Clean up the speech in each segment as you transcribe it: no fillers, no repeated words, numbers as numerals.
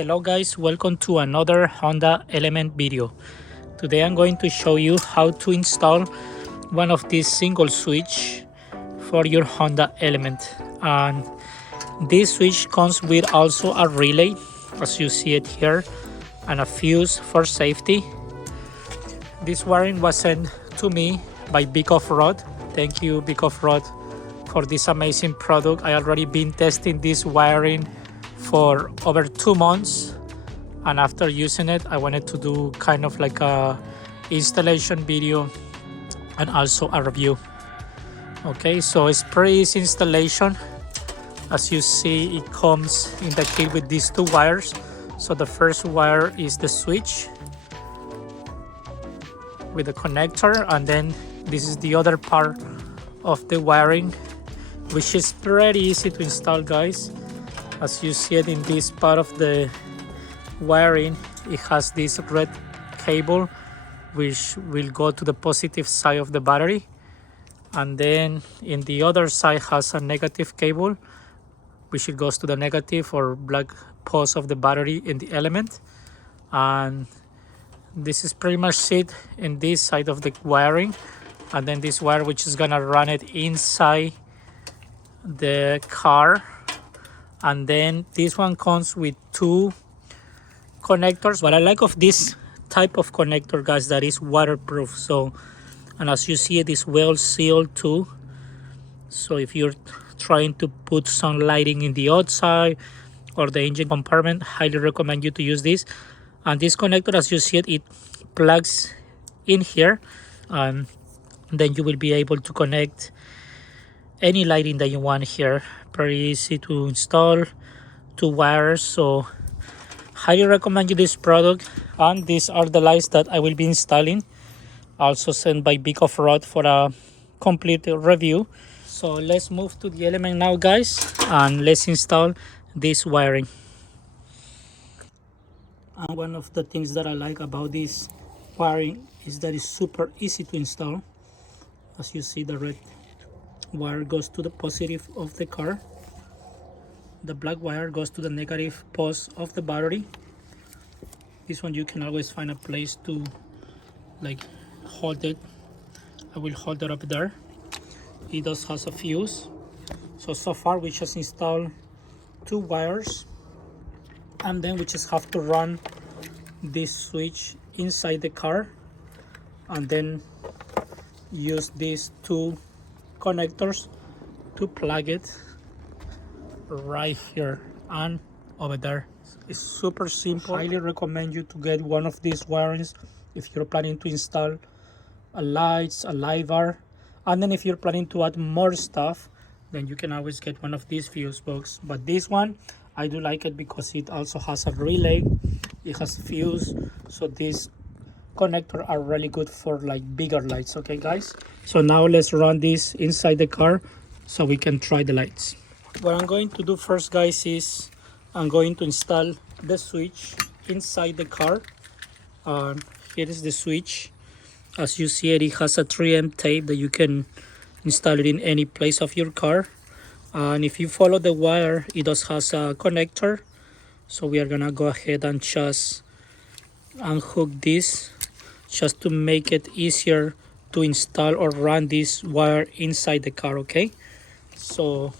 Hello guys, welcome to another Honda Element video. Today I'm going to show you how to install one of these single switch for your Honda Element. And this switch comes with also a relay, as you see it here, and a fuse for safety. This wiring was sent to me by Big Off Rod. Thank you, Big Off Rod, for this amazing product. I already been testing this wiring for over 2 months, and after using it I wanted to do kind of like a installation video and also a review. Okay, so it's pretty easy installation. As you see, it comes in the kit with these two wires. So the first wire is the switch with the connector, and then this is the other part of the wiring, which is pretty easy to install, guys. As you see it in this part of the wiring, it has this red cable which will go to the positive side of the battery, and then in the other side has a negative cable which it goes to the negative or black pose of the battery in the Element. And this is pretty much it in this side of the wiring, and then this wire which is gonna run it inside the car. And then this one comes with two connectors. What I like of this type of connector, guys, that is waterproof. So, and as you see, it is well sealed too. So if you're trying to put some lighting in the outside or the engine compartment, highly recommend you to use this. And this connector, as you see it, it plugs in here, and then you will be able to connect any lighting that you want here. Pretty easy to install, two wires. So highly recommend you this product. And these are the lights that I will be installing, also sent by Big Off Rod for a complete review. So let's move to the Element now, guys, and let's install this wiring. And one of the things that I like about this wiring is that it's super easy to install. As you see, the red wire goes to the positive of the car, the black wire goes to the negative pose of the battery. This one you can always find a place to like hold it. I will hold it up there. It does has a fuse. So far we just installed two wires, and then we just have to run this switch inside the car, and then use these two connectors to plug it right here and over there. It's super simple. Highly recommend you to get one of these wirings if you're planning to install a lights, a light bar, and then if you're planning to add more stuff, then you can always get one of these fuse box. But this one, I do like it because it also has a relay, it has fuse, so these connector are really good for like bigger lights. Okay, guys, so now let's run this inside the car so we can try the lights. What I'm going to do first, guys, is I'm going to install the switch inside the car. Here is the switch. As you see it, it has a 3M tape that you can install it in any place of your car. And if you follow the wire, it does has a connector. So we are gonna go ahead and just unhook this just to make it easier to install or run this wire inside the car. Okay, so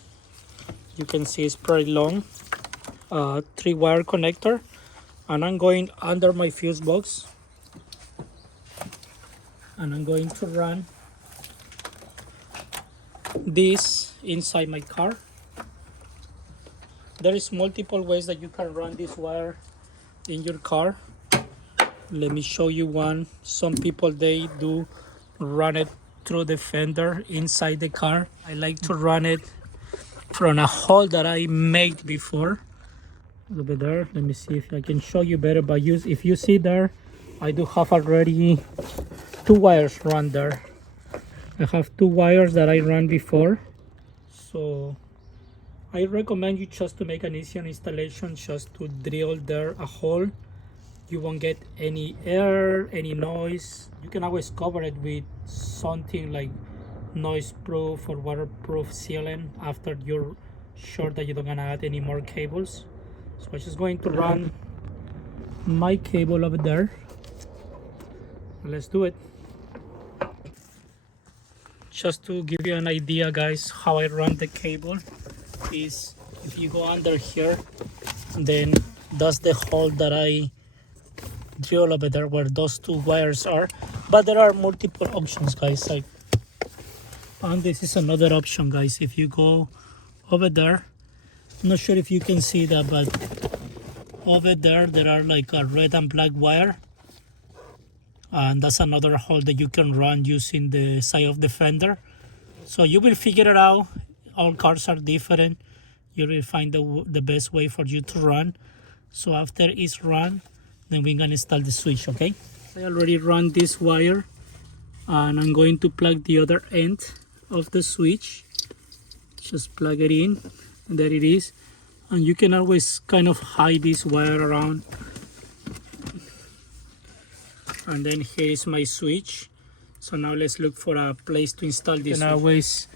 you can see it's pretty long, 3-wire connector, and I'm going under my fuse box, and I'm going to run this inside my car. There is multiple ways that you can run this wire in your car. Let me show you one. Some people, they do run it through the fender inside the car. I like to run it from a hole that I made before. Over there, let me see if I can show you better. But if you see there, I do have already two wires run there. I have two wires that I ran before. So I recommend you just to make an easier installation, just to drill there a hole. You won't get any air, any noise. You can always cover it with something like noise proof or waterproof sealant after you're sure that you don't gonna add any more cables. So I'm just going to run my cable over there. Let's do it. Just to give you an idea, guys, how I run the cable is if you go under here, then that's the hole that I drill over there where those two wires are. But there are multiple options, guys, like, and this is another option, guys. If you go over there, I'm not sure if you can see that, but over there are like a red and black wire, and that's another hole that you can run using the side of the fender. So you will figure it out. All cars are different. You will find the best way for you to run. So after it's run, then we're gonna install the switch. Okay, I already run this wire, and I'm going to plug the other end of the switch. Just plug it in, and there it is. And you can always kind of hide this wire around. And then here is my switch. So now let's look for a place to install this. You can always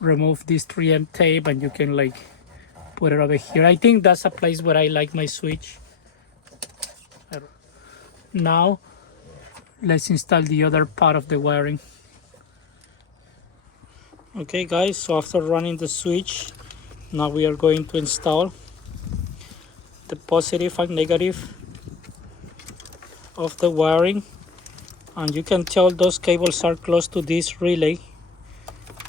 remove this 3M tape, and you can like put it over here. I think that's a place where I like my switch. Now let's install the other part of the wiring. Okay guys, so after running the switch, now we are going to install the positive and negative of the wiring, and you can tell those cables are close to this relay.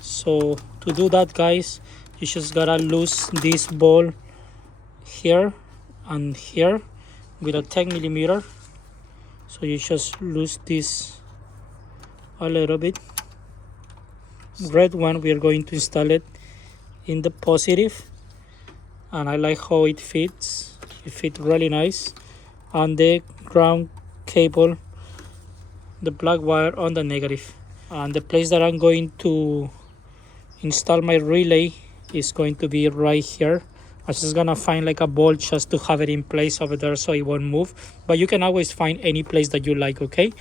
So to do that, guys, you just gotta loose this ball here and here with a 10mm. So you just loose this a little bit. Red one, we are going to install it in the positive, and I like how it fits. It fits really nice. And the ground cable, the black wire on the negative. And the place that I'm going to install my relay is going to be right here. I'm just gonna find like a bolt just to have it in place over there so it won't move, but you can always find any place that you like. Okay,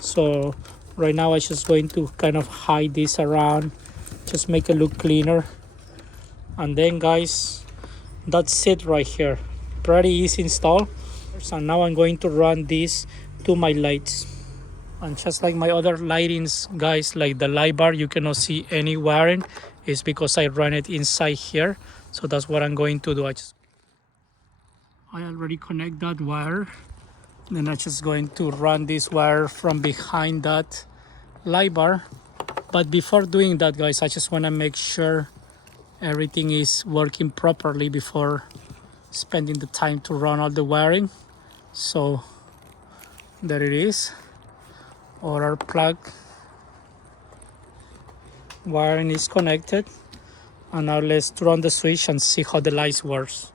so right now I'm just going to kind of hide this around, just make it look cleaner. And then guys, that's it right here. Pretty easy install. So now I'm going to run this to my lights, and just like my other lightings, guys, like the light bar, you cannot see any wiring. It's because I run it inside here. So that's what I'm going to do. I already connect that wire. Then I'm just going to run this wire from behind that light bar. But before doing that, guys, I just want to make sure everything is working properly before spending the time to run all the wiring. So there it is. All our plug wiring is connected. And now let's turn on the switch and see how the lights works.